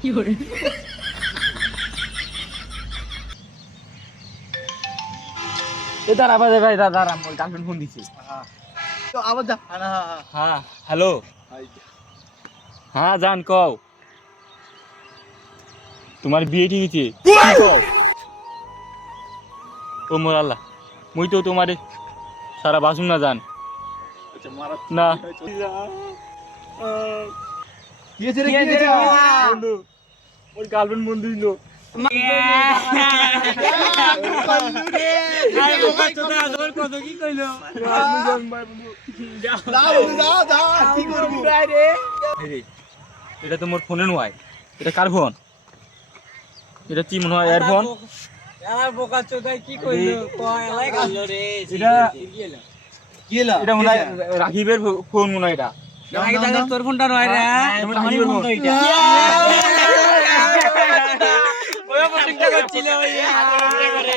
কি করে এ দাঁড়া ভাই ভাই দাঁড়া আমার গার্লফ্রেন্ড ফোন দিছে। তো আবার যা হ্যাঁ হ্যালো হ্যাঁ জান কও তোমার বিয়ে ঠিক হয়েছে কও ও মোর আল্লাহ মুই তো তোমারে সারা বাসুন না জান আচ্ছা মারা না কি হয়েছে রে কি হয়েছে বন্ধু ওর গার্লফ্রেন্ড বন্ধু দিল কত কি কইলো যা কি করবো এটা তো মোর ফোনে নয় এটা কার ফোন এটা কি মনে হয় এর ফোন বোকা চোদাই কি কইলো এলাই গালো রে এটা কি এলা এটা মনে হয় রাকিবের ফোন মনে হয় এটা আগে দাদা তোর ফোনটা নয় রে আমারই ফোন তো এটা ওই প্রত্যেকটা করছিল ওই হাত করে